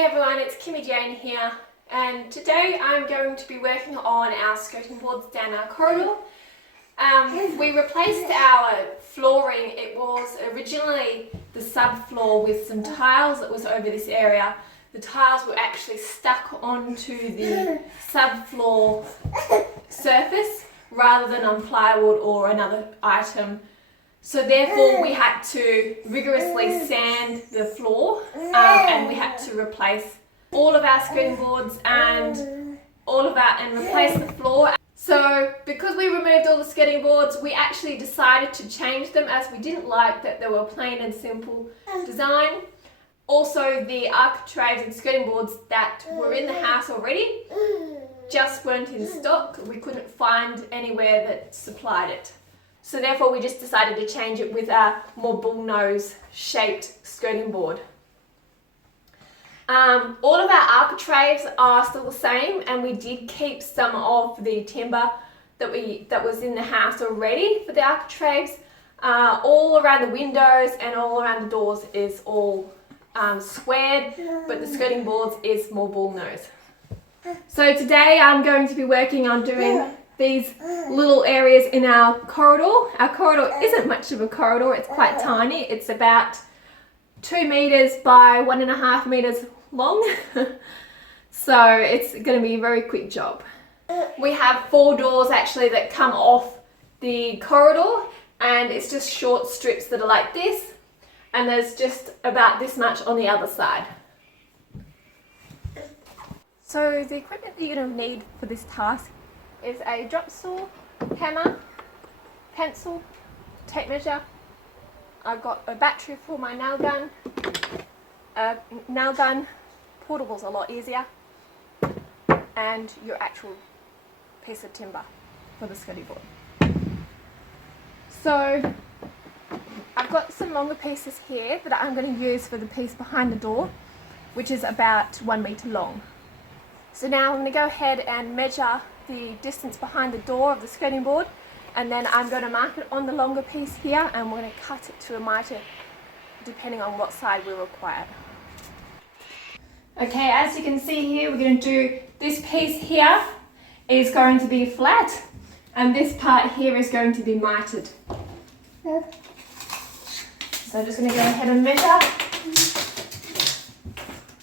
Hey everyone, it's Kimmy Jane here, and today I'm going to be working on our skirting boards down our corridor. We replaced our flooring. It was originally the subfloor with some tiles that was over this area. The tiles were actually stuck onto the subfloor surface rather than on plywood or another item. So therefore we had to rigorously sand the floor and we had to replace all of our skirting boards and replace the floor. So because we removed all the skirting boards, we actually decided to change them as we didn't like that they were plain and simple design. Also the architraves and skirting boards that were in the house already just weren't in stock. We couldn't find anywhere that supplied it. So therefore we just decided to change it with a more bullnose shaped skirting board. All of our architraves are still the same, and we did keep some of the timber that was in the house already for the architraves. All around the windows and all around the doors is all squared, but the skirting boards is more bullnose. So today I'm going to be working on doing these little areas in our corridor. Our corridor isn't much of a corridor, it's quite tiny. It's about 2 meters by 1.5 meters long. So it's going to be a very quick job. We have 4 doors actually that come off the corridor, and it's just short strips that are like this, and there's just about this much on the other side. So the equipment that you're going to need for this task is a drop saw, hammer, pencil, tape measure. I've got a battery for my nail gun. Nail gun, portable's a lot easier, and your actual piece of timber for the skirting board. So I've got some longer pieces here that I'm going to use for the piece behind the door, which is about 1 meter long. So now I'm going to go ahead and measure the distance behind the door of the skirting board, and then I'm going to mark it on the longer piece here, and we're going to cut it to a mitre depending on what side we require. Okay, as you can see here, we're going to do this piece here is going to be flat, and this part here is going to be mitred. So I'm just going to go ahead and measure.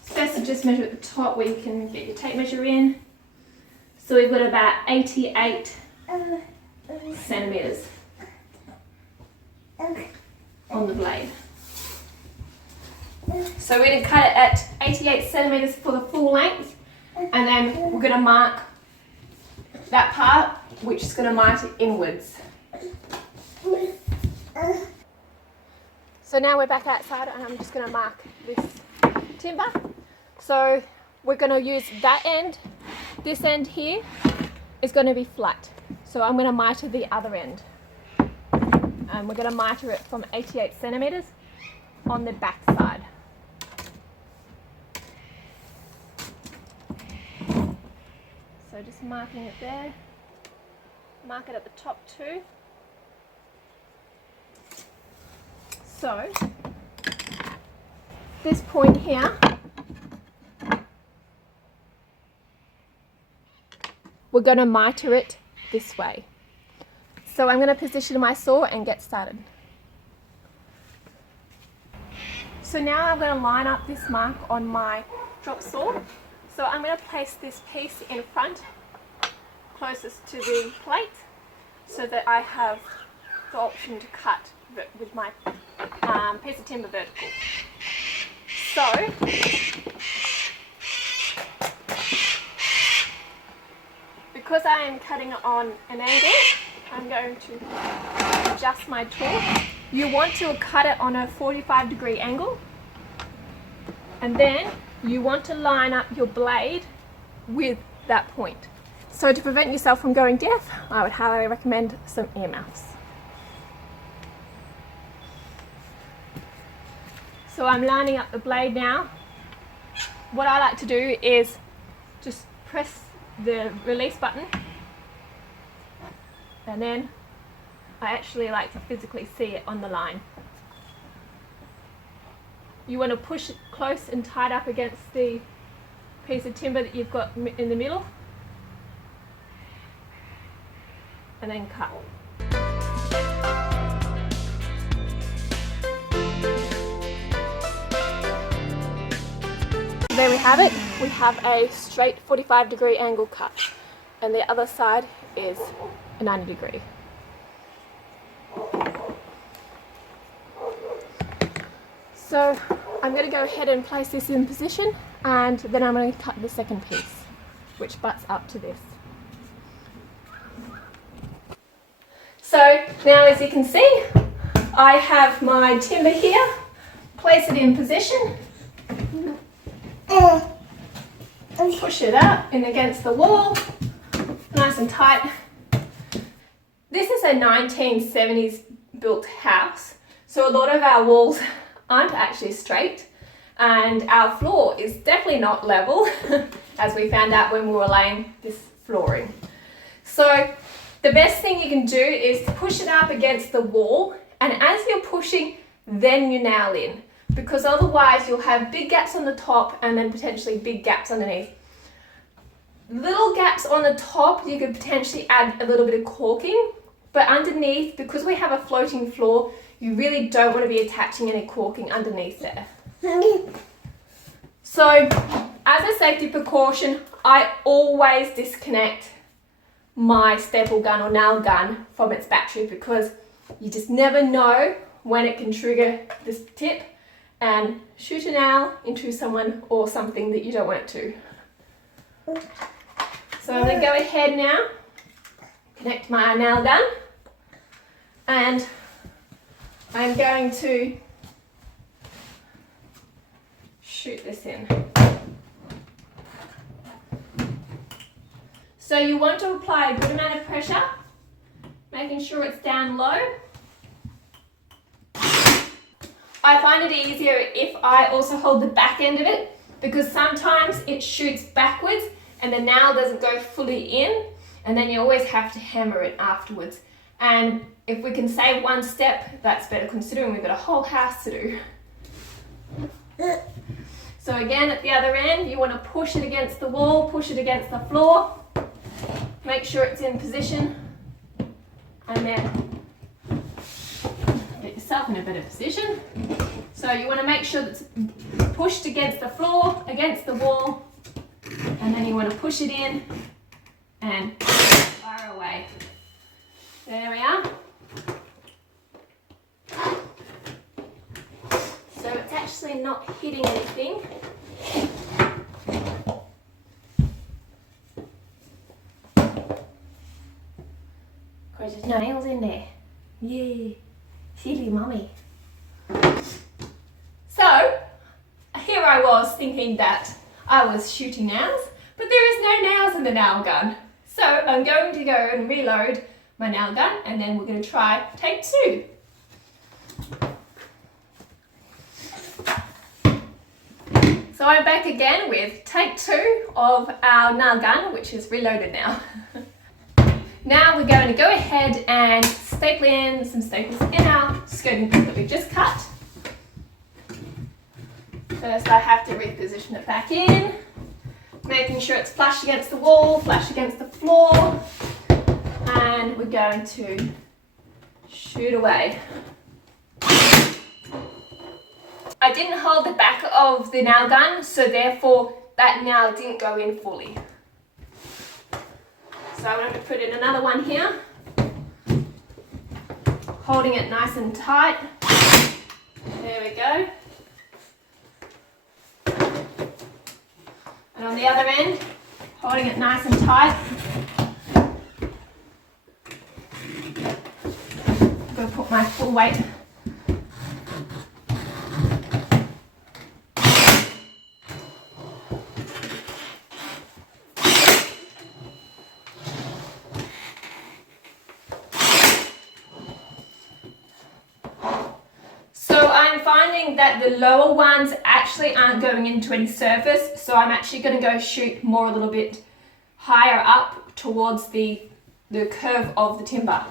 It's best to just measure at the top where you can get your tape measure in. So we've got about 88 centimetres on the blade. So we're going to cut it at 88 centimetres for the full length, and then we're going to mark that part, which is going to mite it inwards. So now we're back outside, and I'm just going to mark this timber. So we're going to use that end. This end here is going to be flat. So I'm going to mitre the other end. And we're going to mitre it from 88 centimetres on the back side. So just marking it there. Mark it at the top too. So this point here, we're going to mitre it this way. So I'm going to position my saw and get started. So now I'm going to line up this mark on my drop saw. So I'm going to place this piece in front, closest to the plate, so that I have the option to cut with my piece of timber vertical. So because I am cutting on an angle, I'm going to adjust my tool. You want to cut it on a 45-degree angle, and then you want to line up your blade with that point. So to prevent yourself from going deaf, I would highly recommend some earmuffs. So I'm lining up the blade now. What I like to do is just press the release button, and then I actually like to physically see it on the line. you want to push it close and tight up against the piece of timber that you've got in the middle, and then cut. There we have it. We have a straight 45-degree angle cut, and the other side is a 90-degree. So I'm going to go ahead and place this in position, and then I'm going to cut the second piece, which butts up to this. So now, as you can see, I have my timber here. Place it in position. Push it up in against the wall, nice and tight. This is a 1970s built house, so a lot of our walls aren't actually straight, and our floor is definitely not level, as we found out when we were laying this flooring. So the best thing you can do is to push it up against the wall, and as you're pushing, then you nail in, because otherwise you'll have big gaps on the top and then potentially big gaps underneath. Little gaps on the top, you could potentially add a little bit of caulking, but underneath, because we have a floating floor, you really don't want to be attaching any caulking underneath there. So, as a safety precaution, I always disconnect my staple gun or nail gun from its battery, because you just never know when it can trigger this tip and shoot a nail into someone or something that you don't want to. So I'm going to go ahead now, connect my nail gun, and I'm going to shoot this in. So you want to apply a good amount of pressure, making sure it's down low. I find it easier if I also hold the back end of it, because sometimes it shoots backwards and the nail doesn't go fully in, and then you always have to hammer it afterwards. And if we can save one step, that's better, considering we've got a whole house to do. So again, at the other end, you want to push it against the wall, push it against the floor, make sure it's in position, and then get yourself in a better position. So you want to make sure that it's pushed against the floor, against the wall, and then you want to push it in and fire away. There we are. So it's actually not hitting anything. Of course, there's no nails in there. Yay, silly mummy. So, here I was thinking that I was shooting nails, but there is no nails in the nail gun. So I'm going to go and reload my nail gun, and then we're going to try take two. So I'm back again with take two of our nail gun, which is reloaded now. Now we're going to go ahead and staple in some staples in our skirting board that we've just cut. First I have to reposition it back in, making sure it's flush against the wall, flush against the floor, and we're going to shoot away. I didn't hold the back of the nail gun, so therefore that nail didn't go in fully. So I'm going to put in another one here, holding it nice and tight. There we go. And on the other end, holding it nice and tight. I'm going to put my full weight. So I'm finding that the lower ones actually aren't going into any surface, so I'm actually going to go shoot more a little bit higher up towards the curve of the timber.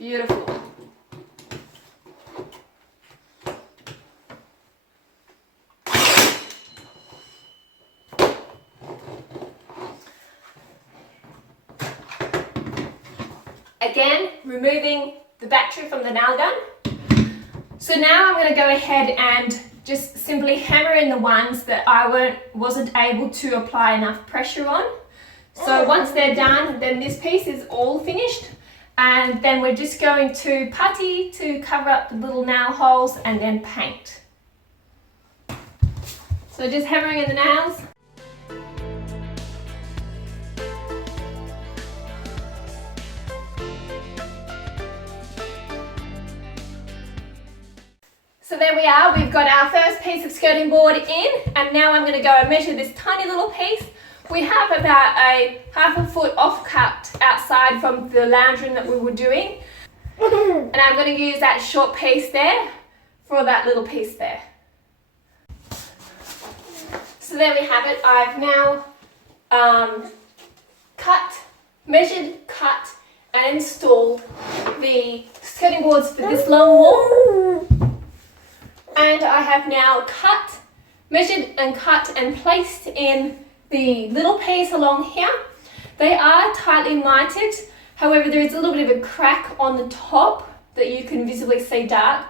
Beautiful. Again, removing the battery from the nail gun. So now I'm going to go ahead and just simply hammer in the ones that I wasn't able to apply enough pressure on. So once they're done, then this piece is all finished, and then we're just going to putty to cover up the little nail holes and then paint. So just hammering in the nails. So there we are, we've got our first piece of skirting board in, and now I'm going to go and measure this tiny little piece. We have about a ½ foot offcut outside from the lounge room that we were doing, and I'm going to use that short piece there for that little piece there. So there we have it. I've now measured, cut and installed the skirting boards for this long wall. And I have now measured and cut and placed in the little piece along here. They are tightly mited, however there is a little bit of a crack on the top that you can visibly see dark.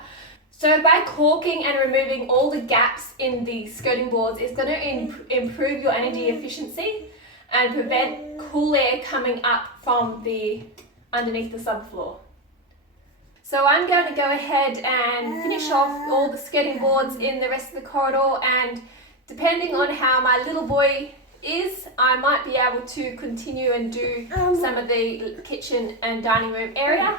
So by caulking and removing all the gaps in the skirting boards, it's going to improve your energy efficiency and prevent cool air coming up from underneath the subfloor. So I'm going to go ahead and finish off all the skirting boards in the rest of the corridor, and depending on how my little boy is, I might be able to continue and do some of the kitchen and dining room area.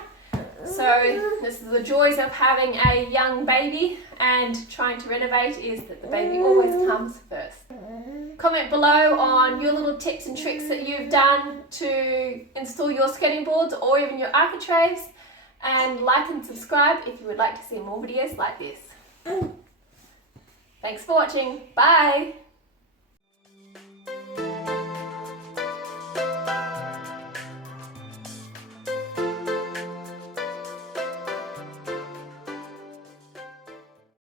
So this is the joys of having a young baby and trying to renovate, is that the baby always comes first. Comment below on your little tips and tricks that you've done to install your skirting boards or even your architraves. And like and subscribe if you would like to see more videos like this. Thanks for watching. Bye!